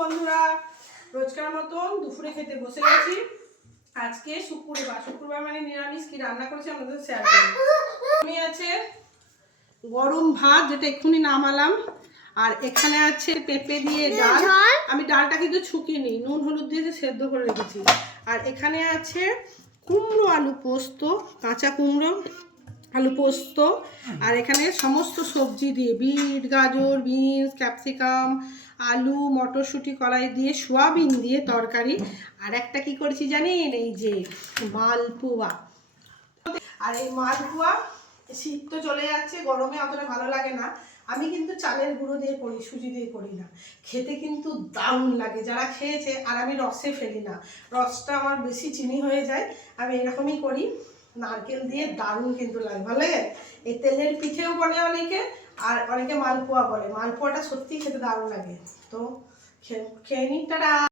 বন্ধুরা, রোজকার মতন দুপুরে খেতে বসে গেছি। আজকে শুক্রবার মানে নিরামিষ। কি রান্না করেছি আমাদের শেয়ার করি। আমি আছে গরম ভাত, যেটা এক্ষুনি নামালাম, আর এখানে আছে পেঁপে দিয়ে ডাল। আমি ডালটা কিন্তু ছুকিনি, নুন হলুদ দিয়ে সেদ্ধ করে রেখেছি। আর এখানে আছে কুমড়ো আলু পোস্ত, কাঁচা কুমড়ো আলু পোস্ত। আর এখানে সমস্ত সবজি দিয়ে বিট, গাজর, বিনস, ক্যাপসিকাম, আলু, মটরশুঁটি, কলাই দিয়ে সোয়াবিন দিয়ে তরকারি। আর একটা কি করেছি জানেন? এই যে মালপোয়া। আর এই মালপোয়া, শীত তো চলে যাচ্ছে, গরমে অতটা ভালো লাগে না। আমি কিন্তু চালের গুঁড়ো দিয়ে করি, সুজি দিয়ে করি না। খেতে কিন্তু দারুণ লাগে যারা খেয়েছে। আর আমি রসে ফেলি না, রসটা আমার বেশি চিনি হয়ে যায়। আমি এরকমই করি, নারকেল দিয়ে দারুণ কিন্তু লাগে, ভালো লাগে। এই তেলের পিঠেও বলে অনেকে, আর অনেকে মালপোয়া বলে। মালপোয়াটা সত্যিই খেতে দারুণ লাগে। তো খেয়ে নিন, টাটা।